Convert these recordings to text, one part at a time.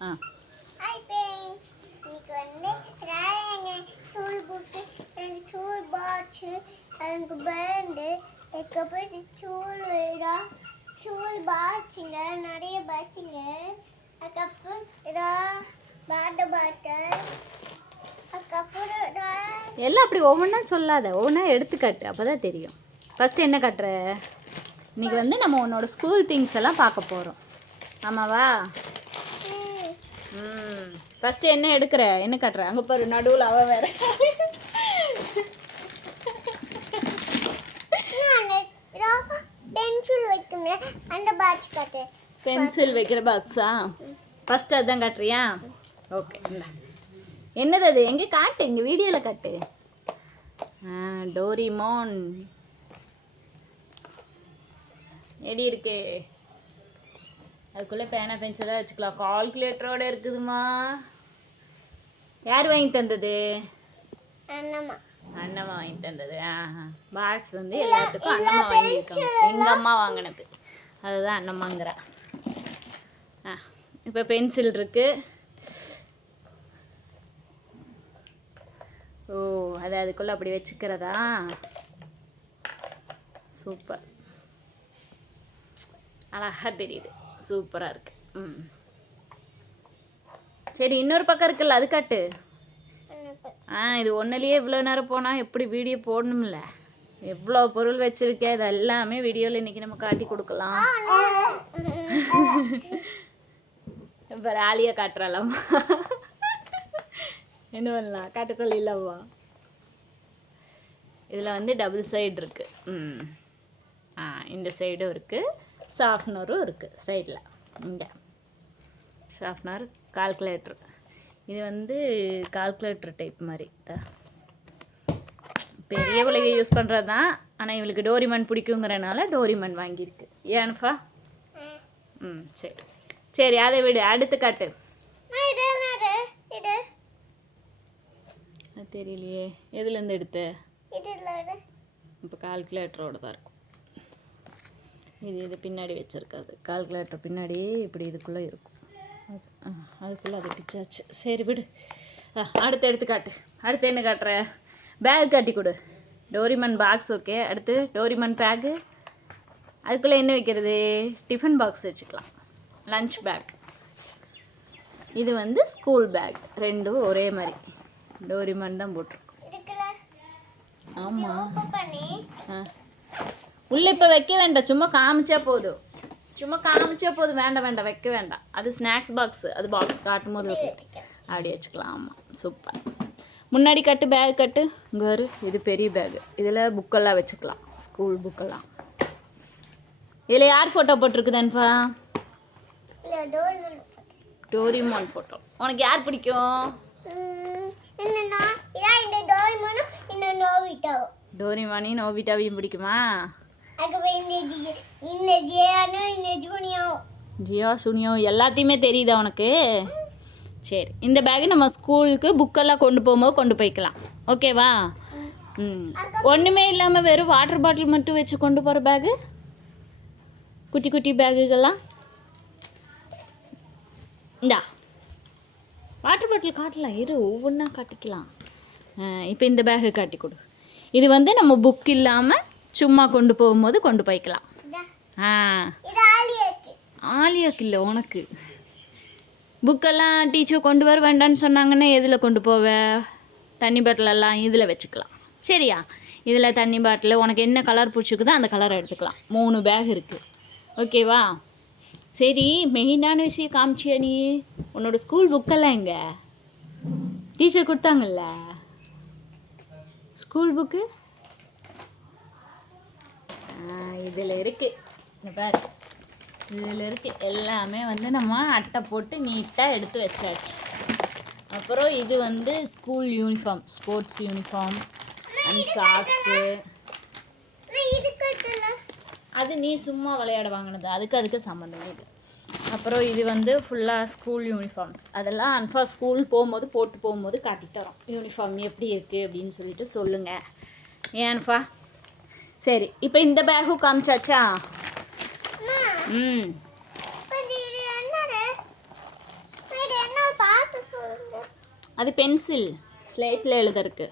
Hi friends இன்னைக்கு வந்து ராயங்க ஸ்கூல் புக்கு எனக்கு ஸ்கூல் பாக்ஸு எனக்கு பேண்டு அதுக்கப்புறம் ஸ்கூல் இதா ஸ்கூல் பாக்ஸுங்க நிறைய பாக்ஸுங்க அதுக்கப்புறம் இதா வாட்டர் பாட்டில் அதுக்கப்புறம் எல்லாம் அப்படி ஒவ்வொன்றா சொல்லாத. ஒவ்வொன்றா எடுத்துக்காட்டு. அப்போ தான் தெரியும். ஃபஸ்ட்டு என்ன காட்டுற? இன்னைக்கு வந்து நம்ம உன்னோட ஸ்கூல் திங்ஸ் எல்லாம் பார்க்க போகிறோம் ஆமாவா? ஃபஸ்ட்டு என்ன எடுக்கிற? என்ன காட்டுற? அங்கே பாரு நடுவில் அவ வேற. பென்சில் வைக்கணும் அந்த பாக்ஸ் காட்டு. பென்சில் வைக்கிற பாக்ஸா ஃபஸ்ட்டு அதான் காட்டுறியா? ஓகே என்னது அது? எங்கே காட்டு? இங்கே வீடியோவில் காட்டு. டோரிமோன் எடி இருக்கு? அதுக்குள்ளே பேனா பென்சிலாக வச்சுக்கலாம். கால்குலேட்டரோட இருக்குதுமா யார் வாங்கி தந்தது? அண்ணம்மா. அண்ணம்மா வாங்கி தந்தது. பாக்ஸ் வந்து எல்லாத்துக்கும் அண்ணம்மா வாங்கியிருக்காங்க எங்கள் அம்மா வாங்கினது. அதுதான் அண்ணம்மாங்கிறா. ஆ இப்போ பென்சில் இருக்கு. ஓ அது அதுக்குள்ளே அப்படி வச்சுக்கிறதா? சூப்பர். அழகா தெரியுது. சூப்பராக இருக்கு. ம். சரி இன்னொரு பக்கம் இருக்குல்ல அது காட்டு. ஆ இது ஒன்றுலேயே இவ்வளோ நேரம் போனால் எப்படி வீடியோ போடணும்ல? எவ்வளோ பொருள் வச்சுருக்கேன் அது எல்லாமே வீடியோவில் இன்றைக்கி நம்ம காட்டி கொடுக்கலாம். இப்போ ராலியாக காட்டுறாலாமா என்ன பண்ணலாம்? காட்ட சொல்லிடலாமா? இதில் வந்து டபுள் சைடு இருக்குது ம். ஆ இந்த சைடும் இருக்குது சாஃப்ட்னரும் இருக்குது சைடில் இங்கே. ஷார்ப்னர் கால்குலேட்டர் இது வந்து கால்குலேட்டர் டைப் மாதிரி. பெரிய பிள்ளைங்க யூஸ் பண்ணுறது தான் ஆனால் இவளுக்கு டோரிமன் பிடிக்குங்கிறனால டோரிமன் வாங்கியிருக்கு. ஏன்ஃபா ம் சரி. சரி அதை விடு. அடுத்து காட்டு. தெரியலையே. எதுலேருந்து எடுத்த? இப்போ கால்குலேட்டரோட தான் இருக்கும். இது இது பின்னாடி வச்சுருக்காது. கால்குலேட்டர் பின்னாடி இப்படி இதுக்குள்ளே இருக்கும். அது ஆ, அதுக்குள்ளே அதை பிச்சாச்சு. சரி விடு. அடுத்து எடுத்து காட்டு. அடுத்து என்ன காட்டுற? பேக் காட்டி கொடு. டோரிமன் பாக்ஸ் ஓகே அடுத்து டோரிமன் பேக்கு அதுக்குள்ளே என்ன வைக்கிறது? டிஃபன் பாக்ஸ் வச்சுக்கலாம். லஞ்ச் பேக் இது வந்து ஸ்கூல் பேக் ரெண்டும் ஒரே மாதிரி. டோரிமன் தான் போட்டிருக்கோம். ஆமாம் ஆ. உள்ள இப்போ வைக்க வேண்டாம். சும்மா காமிச்சா போதும். சும்மா காமிச்சா போதும் வேண்டாம் வேண்டாம் வைக்க வேண்டாம் அது ஸ்நாக்ஸ் பாக்ஸ் அது பாக்ஸ் காட்டும் போது. அப்படி வச்சுக்கலாம் ஆமாம் சூப்பர் முன்னாடி கட்டு பேக் கட்டு வரு இது பெரிய பேகு இதில் புக்கெல்லாம் வச்சுக்கலாம் ஸ்கூல் புக்கெல்லாம் இதில் யார் ஃபோட்டோ போட்டிருக்குதான்ப்பா டோரிமான் ஃபோட்டோ உனக்கு யார் பிடிக்கும் டோரிமானி நோபிட்டாவையும் பிடிக்குமா ஜியா சுனியோ எல்லாத்தையுமே தெரியுதா உனக்கு? சரி இந்த பேகு நம்ம ஸ்கூலுக்கு புக்கெல்லாம் கொண்டு போகும்போது கொண்டு போய்க்கலாம். ஓகேவா ம். ஒன்றுமே இல்லாமல் வெறும் வாட்டர் பாட்டில் மட்டும் வச்சு கொண்டு போகிற பேகு குட்டி குட்டி பேகுகள்லாம் இந்தா. வாட்டர் பாட்டில் காட்டலாம். இரு ஒவ்வொன்றா காட்டிக்கலாம். இப்போ இந்த பேகு காட்டி கொடு. இது வந்து நம்ம புக் இல்லாமல் சும்மா கொண்டு போகும்போது கொண்டு போய்க்கலாம். ஆ. ஆலியாக்கு. இல்லை உனக்கு. புக்கெல்லாம் டீச்சர் கொண்டு வர வேண்டாம்னு சொன்னாங்கன்னா எதில் கொண்டு போவ? தண்ணி பாட்டிலெல்லாம் இதில் வச்சுக்கலாம். சரியா? இதில் தண்ணி பாட்டில் உனக்கு என்ன கலர் பிடிச்சிருக்குதோ அந்த கலரை எடுத்துக்கலாம். மூணு பேக் இருக்குது ஓகேவா சரி மெயினான விஷயம் காமிச்சியா நீ? உன்னோட ஸ்கூல் புக்கெல்லாம் எங்க? டீச்சர் கொடுத்தாங்கல்ல? ஸ்கூல் புக்கு இதில் இருக்குது பாரு. இதில் இருக்குது எல்லாமே வந்து நம்ம அட்டை போட்டு நீட்டாக எடுத்து வச்சாச்சு. அப்புறம் இது வந்து school uniform sports uniform and socks அது நீ சும்மா விளையாட வாங்கினது. அதுக்கு அதுக்கு சம்மந்தம் இது அப்புறம் இது வந்து ஃபுல்லாக ஸ்கூல் யூனிஃபார்ம்ஸ் அதெல்லாம் அன்ஃபா ஸ்கூல் போகும்போது போட்டு போகும்போது காட்டித்தரோம் யூனிஃபார்ம் எப்படி இருக்குது அப்படின்னு சொல்லிட்டு சொல்லுங்கள் ஏன்ஃபா சரி இப்போ இந்த பேகும் காமிச்சாச்சா? ம். அது பென்சில் ஸ்லேட்டில் எழுதறக்கு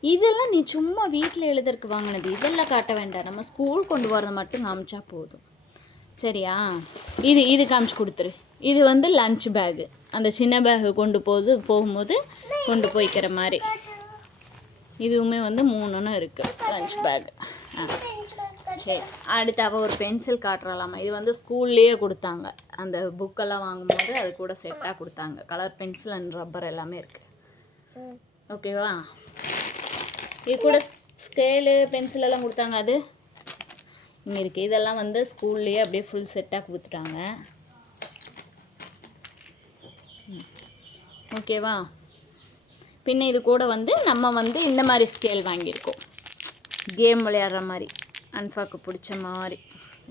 இதெல்லாம் நீ சும்மா வீட்டில் எழுதறக்கு வாங்கினது. இதெல்லாம் காட்ட வேண்டாம். நம்ம ஸ்கூல் கொண்டு வரதை மட்டும் காமிச்சா போதும். சரியா? இது இது காமிச்சு கொடுத்துரு. இது வந்து லஞ்ச் பேகு அந்த சின்ன பேகு கொண்டு போது போகும்போது கொண்டு போய்க்கிற மாதிரி. இதுவுமே வந்து மூணுன்னு இருக்குது லஞ்ச் பேக் ஆ. சரி. அவள் ஒரு பென்சில் காட்டுறலாமா இது வந்து ஸ்கூல்லேயே கொடுத்தாங்க. அந்த புக்கெல்லாம் வாங்கும்போது அது கூட செட்டாக கொடுத்தாங்க. கலர் பென்சில் அண்ட் ரப்பர் எல்லாமே இருக்குது ஓகேவா இது கூட ஸ்கேலு பென்சில் எல்லாம் கொடுத்தாங்க அது? இங்கே இருக்குது இதெல்லாம் வந்து ஸ்கூல்லேயே அப்படியே ஃபுல் செட்டாக கொடுத்துட்டாங்க. ஓகேவா பின்ன இது கூட வந்து நம்ம வந்து இந்த மாதிரி ஸ்கேல் வாங்கியிருக்கோம். கேம் விளையாடுற மாதிரி. அன்ஃபாக்கு பிடிச்ச மாதிரி.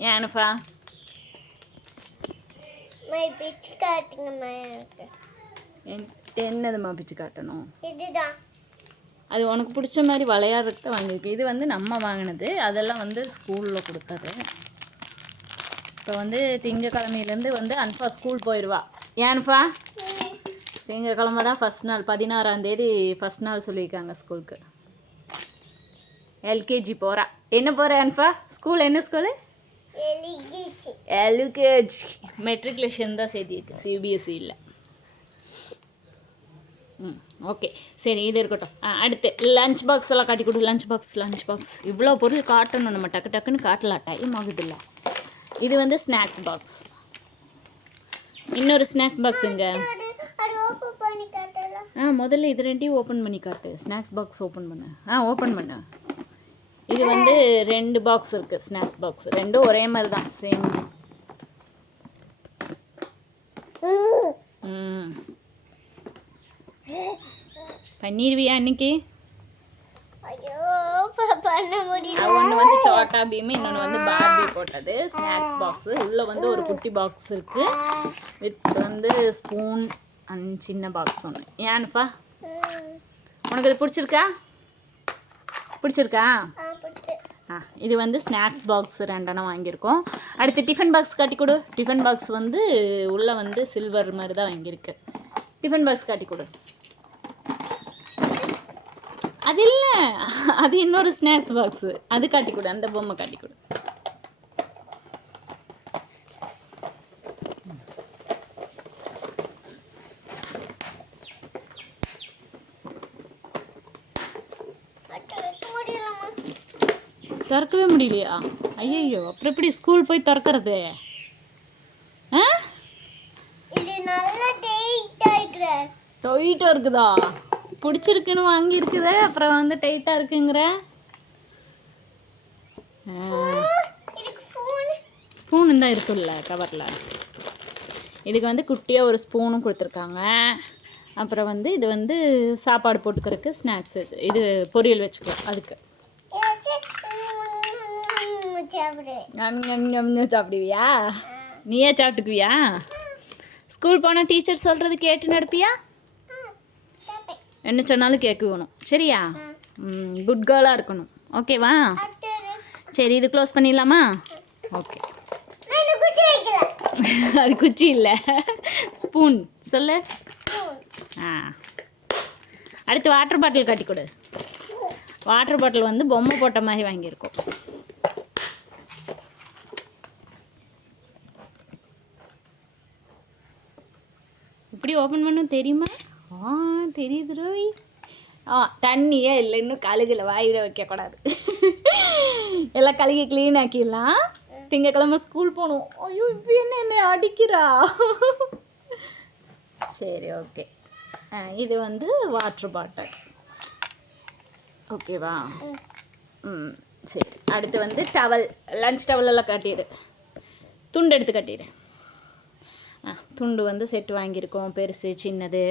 ஏன் அனுஃபா? பிச்சு காட்டுங்கம்மா எனக்கு. என் என்னதும்மா பிச்சு காட்டணும்? இதுதான். அது உனக்கு பிடிச்ச மாதிரி விளையாடுறதுக்கு தான் வாங்கியிருக்கு. இது வந்து நம்ம வாங்கினது. அதெல்லாம் வந்து ஸ்கூலில் கொடுத்தது. இப்போ வந்து திங்கக்கிழமையிலேருந்து வந்து அன்ஃபா ஸ்கூல் போயிடுவா ஏன் அன்ஃபா? திங்கக்கிழமை தான் ஃபஸ்ட் நாள். பதினாறாம் தேதி ஃபஸ்ட் நாள் சொல்லியிருக்காங்க ஸ்கூலுக்கு எல்கேஜி போகிறா என்ன போகிற அன்ஃபா? ஸ்கூல் என்ன ஸ்கூலு எல்கேஜி. மெட்ரிகுலேஷன் தான் சேர்த்திருக்கு. சிபிஎஸ்சி இல்லை ம் ஓகே சரி இது இருக்கட்டும். அடுத்து. லஞ்ச் பாக்ஸ் எல்லாம் காட்டி கொடு. லஞ்ச் பாக்ஸ் லஞ்ச் பாக்ஸ் இவ்வளோ பொருள் காட்டணும். நம்ம டக்கு டக்குன்னு காட்டலாம். டைம் ஆகுதுல்ல. இது வந்து ஸ்நாக்ஸ் பாக்ஸ் இன்னொரு ஸ்நாக்ஸ் பாக்ஸ் ஓப்பன் பண்ணி காட்டலாம் ஆ முதல்ல இது ரெண்டையும் ஓப்பன் பண்ணி காட்டு. ஸ்நாக்ஸ் பாக்ஸ் ஓப்பன் பண்ணு. ஆ ஓப்பன் பண்ணு. இது வந்து ரெண்டு பாக்ஸ் இருக்குது ஸ்நாக்ஸ் பாக்ஸ் ரெண்டும் ஒரே மாதிரி தான் சேம் ம். பண்ணிடுவியா இன்னைக்கு? ஒன்று வந்து சோட்டா பீம் இன்னொன்று வந்து பார்பி போட்டது. ஸ்நாக்ஸ் பாக்ஸு உள்ளே வந்து ஒரு குட்டி பாக்ஸ் இருக்குது வித் வந்து ஸ்பூன் சின்ன பாக்ஸ் ஒன்று ஏன்ஃபா ம். உனக்கு இது பிடிச்சிருக்கா? பிடிச்சிருக்கா? ஆ பிடிச்சி. ஆ இது வந்து ஸ்நாக்ஸ் பாக்ஸ் ரெண்டெண்ணம் வாங்கியிருக்கோம். அடுத்து டிஃபன் பாக்ஸ் காட்டி கொடு. டிஃபன் பாக்ஸ் வந்து உள்ளே வந்து சில்வர் மாதிரி தான் வாங்கியிருக்கு. டிஃபன் பாக்ஸ் காட்டி கொடு. அது இல்லை. அது இன்னொரு ஸ்நாக்ஸ் பாக்ஸு அது காட்டி கொடு. அந்த பொம்மை காட்டி கொடு அட்டை வைக்க முடியலம்மா திறக்கவே முடியலையா? ஐயையோ அப்புறம் எப்படி ஸ்கூல் போய் திறக்கிறது? ஆ? டொயிட்டாக இருக்குதா? பிடிச்சிருக்குன்னு வாங்கியிருக்குது அப்புறம் வந்து டைட்டாக இருக்குங்கிற? ஸ்பூன் தான் இருக்குல்ல கவரில் இதுக்கு வந்து குட்டியாக ஒரு ஸ்பூனும் கொடுத்துருக்காங்க. அப்புறம் வந்து இது வந்து சாப்பாடு போட்டுக்கிறதுக்கு ஸ்நாக்ஸ் இது பொரியல் வச்சுக்கலாம் அதுக்கு. சாப்பிடுவியா? நீயே சாப்பிட்டுக்குவியா? ஸ்கூல் போனால் டீச்சர் சொல்கிறது கேட்டு நடப்பியா? என்ன சொன்னாலும் கேட்க வேணும் சரியா குட் கேர்ளாக இருக்கணும். ஓகேவா சரி இது க்ளோஸ் பண்ணிடலாமா? ஓகே அது குச்சி இல்லை. ஸ்பூன் சொல்லு. ஆ. அடுத்து வாட்டர் பாட்டில் கட்டி கொடு. வாட்டர் பாட்டில் வந்து பொம்மை போட்ட மாதிரி வாங்கியிருக்கோம். எப்படி ஓப்பன் பண்ண தெரியுமா? ஆ தெரியுது ரோய் ஆ தண்ணியே இல்லை. இன்னும் கழுகில் வாயில் வைக்கக்கூடாது. எல்லாம் கழுகி க்ளீன் ஆக்கிடலாம். திங்கக்கிழமை ஸ்கூல் போகணும். ஐயோ இப்போ என்ன என்னை அடிக்கிறா? சரி ஓகே இது வந்து வாட்ரு பாட்டில் ஓகேவா ம் சரி. அடுத்து வந்து டவல் லஞ்ச் டவலெல்லாம் கட்டிடு. துண்டு எடுத்து கட்டிடு. துண்டு வந்து செட்டு வாங்கியிருக்கோம் பெருசு சின்னது.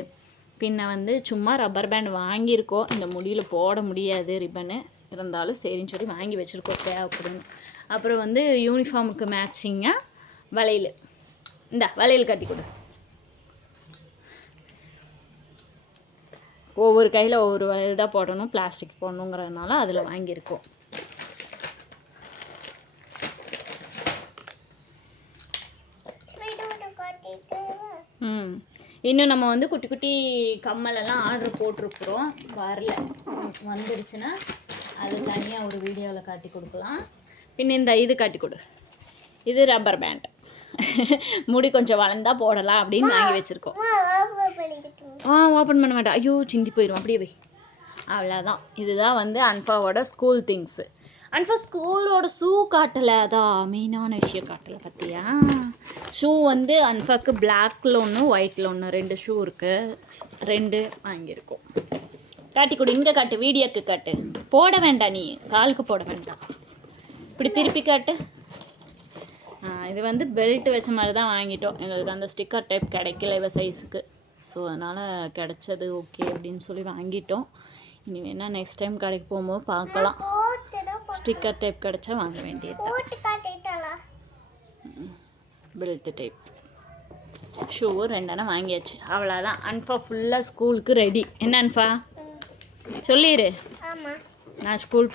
பின்ன வந்து சும்மா ரப்பர் பேண்ட் வாங்கியிருக்கோம். இந்த முடியில் போட முடியாது ரிப்பனு இருந்தாலும் சரின்னு சொல்லி வாங்கி வச்சுருக்கோம் தேவைப்படுன்னு அப்புறம் வந்து யூனிஃபார்முக்கு மேட்சிங்காக வளையல். இந்த வளையல் கட்டி கொடு. ஒவ்வொரு கையில் ஒவ்வொரு வளையல் தான் போடணும் பிளாஸ்டிக் போடணுங்கிறதுனால அதில் வாங்கியிருக்கோம். ம். இன்னும் நம்ம வந்து குட்டி குட்டி கம்மலெல்லாம் ஆர்டர் போட்டிருக்குறோம். வரல. வந்துடுச்சுன்னா அது தனியாக ஒரு வீடியோவில் காட்டி கொடுக்கலாம். பின்ன இந்த இது காட்டி கொடு. இது ரப்பர் பேண்ட் முடி கொஞ்சம் வளர்ந்தா போடலாம் அப்படின்னு வாங்கி வச்சுருக்கோம். ஆ ஓப்பன் பண்ண மாட்டேன். ஐயோ சிந்தி போயிடும் அப்படியே போய் அவ்வளோதான் இதுதான் வந்து அன்ஃபாவோட ஸ்கூல் திங்ஸு அன்ஃபா ஸ்கூலோட ஷூ காட்டலை அதான் மெயினான விஷயம் காட்டலை பார்த்தியா ஷூ வந்து அன்ஃபாக்கு பிளாக்ல ஒன்று ஒயிட்டில் ஒன்று ரெண்டு ஷூ இருக்குது ரெண்டு வாங்கியிருக்கோம். காட்டி கொடு இங்கே காட்டு வீடியோக்கு காட்டு. போட வேண்டாம் நீ காலுக்கு போட வேண்டாம். இப்படி திருப்பி காட்டு. இது வந்து பெல்ட் வச்ச மாதிரி தான் வாங்கிட்டோம். எங்களுக்கு அந்த ஸ்டிக்கர் டைப் கிடைக்கல இவ சைஸுக்கு ஸோ அதனால் கிடைச்சது ஓகே அப்படின்னு சொல்லி வாங்கிட்டோம். இனி வேணால் நெக்ஸ்ட் டைம் கடைக்கு போகும்போது பார்க்கலாம். ஸ்டிக்கர் டைப் கிடைச்சா வாங்க வேண்டியது பெல்ட் டைப் ஷூ ரெண்டெண்ணம் வாங்கியாச்சு. அவ்வளோதான் அன்ஃபா ஃபுல்லாக ஸ்கூலுக்கு ரெடி என்ன அன்ஃபா? சொல்லிடு நான் ஸ்கூல்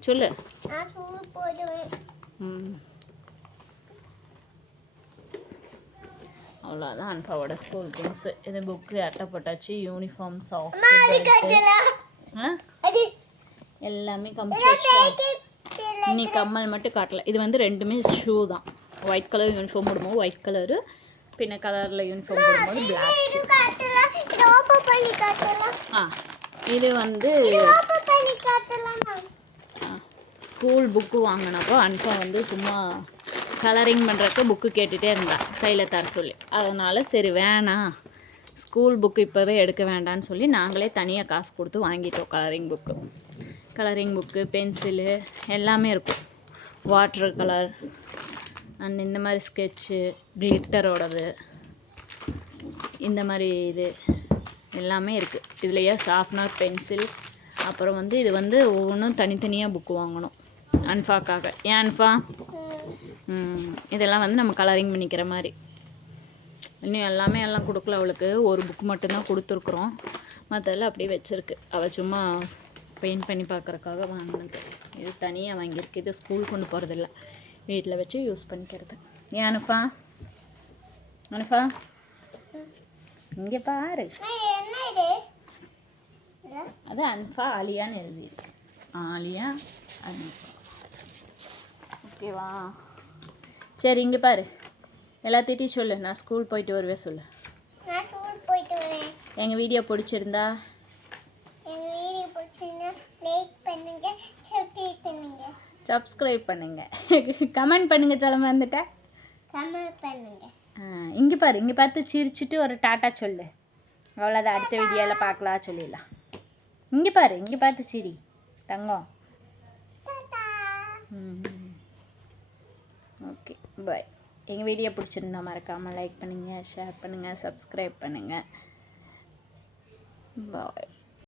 சொல்லு. போயிடுவேன். ம். அவ்வளோதான் அன்ஃபாவோட ஸ்கூல் திங்ஸு இது புக்கு அட்டை போட்டாச்சு யூனிஃபார்ம் சாக்ஸ் அது காட்டல ஆ அது எல்லாமே கம்ப்ளீட் இன்னி கம்மல் மட்டும் காட்டல. இது வந்து ரெண்டுமே ஷூ தான். ஒயிட் கலர் யூனிஃபார்ம் போடும்போது ஒயிட் கலரு பின்ன கலரில் யூனிஃபார்ம் போடும்போது பிளாக் ஆ இது வந்து ஸ்கூல் புக்கு வாங்கினப்போ அன்ஃபா வந்து சும்மா கலரிங் பண்ணுறக்கு புக்கு கேட்டுகிட்டே இருந்தா கையில் தர சொல்லி. அதனால் சரி வேணாம் ஸ்கூல் புக்கு இப்போவே எடுக்க வேண்டாம்னு சொல்லி நாங்களே தனியாக காசு கொடுத்து வாங்கிட்டோம் colouring book colouring book pencil எல்லாமே இருக்கும். வாட்டர் கலர் அண்ட் இந்த மாதிரி ஸ்கெட்சு கிளிட்டரோடது இந்த மாதிரி இது எல்லாமே இருக்குது இதுலையே ஷார்ப்னர் பென்சில் அப்புறம் வந்து இது வந்து ஒவ்வொன்றும் தனித்தனியாக புக்கு வாங்கணும். அன்ஃபாக்காக ஏன் அன்ஃபா இதெல்லாம் வந்து நம்ம கலரிங் பண்ணிக்கிற மாதிரி. இன்னும் எல்லாமே எல்லாம் கொடுக்கல அவளுக்கு. ஒரு புக் மட்டும்தான் கொடுத்துருக்குறோம். மற்றெல்லாம் அப்படியே வச்சுருக்கு. அவள் சும்மா பெயிண்ட் பண்ணி பார்க்குறக்காக வாங்கினது. இது தனியாக வாங்கியிருக்கு. இது ஸ்கூல் கொண்டு போகிறதில்ல வீட்டில் வச்சு யூஸ் பண்ணிக்கிறது. ஏன் அனுப்பா? அனுப்பா. இங்கே பாரு. அது அன்ஃபா ஆலியான்னு எழுதியிருக்கு. ஆலியா அன்ஃபா ஓகேவா சரி இங்கே பாரு. எல்லாத்திட்டையும் சொல்லு. நான் ஸ்கூல் போயிட்டு வருவேன் சொல்லு. எங்கள் வீடியோ பிடிச்சிருந்தா எங்க வீடியோ பிடிச்சிருந்தா லைக் பண்ணுங்க சப்ஸ்கிரைப் பண்ணுங்க சப்ஸ்கிரைப் பண்ணுங்கள் கமெண்ட் பண்ணுங்கள் சொல்ல மறந்துட்டேன். கமெண்ட் பண்ணுங்க. இங்கே பாரு இங்கே பார்த்து சிரிச்சிட்டு ஒரு டாட்டா சொல்லு. அவ்வளோதான் அடுத்த வீடியோவில் பார்க்கலாம் சொல்லிடலாம். இங்கே பாரு இங்கே பார்த்து சிரி. தங்கம். ஓகே பாய் எங்கள் வீடியோ பிடிச்சிருந்தா மறக்காமல் லைக் பண்ணுங்கள் ஷேர் பண்ணுங்கள் சப்ஸ்கிரைப் பண்ணுங்கள் பாய்